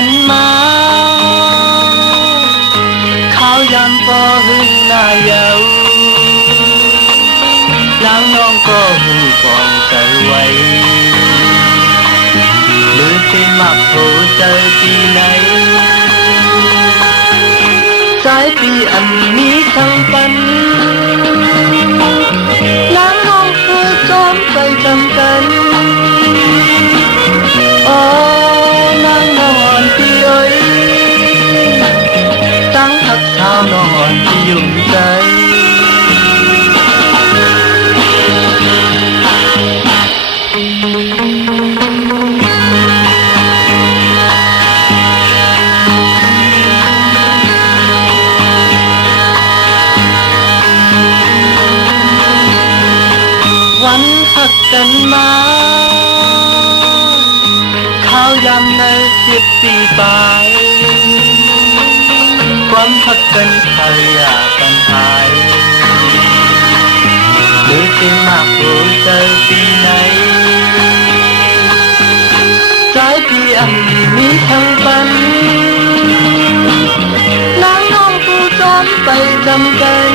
กันมาข้าวยามก็หึงหน้าเยาว์นางน้องก็หูปองใจไว้หรือเป็นมักโผใจปีไหนสายปีอันนี้ทั้งปันนางน้องเคยจอมไปจำกันโอ้นางนอนที่เอ้ยตั้งหักเท้านอนที่ยุ่งใจวันหักกันมาข้าวยำใน10 ปีไปความหักกันใครอยากกันหายหรือเป็นมากหัวใจปีไหนสายปีอันมีทั้งปันนางน้องผู้จอมไปจำกัน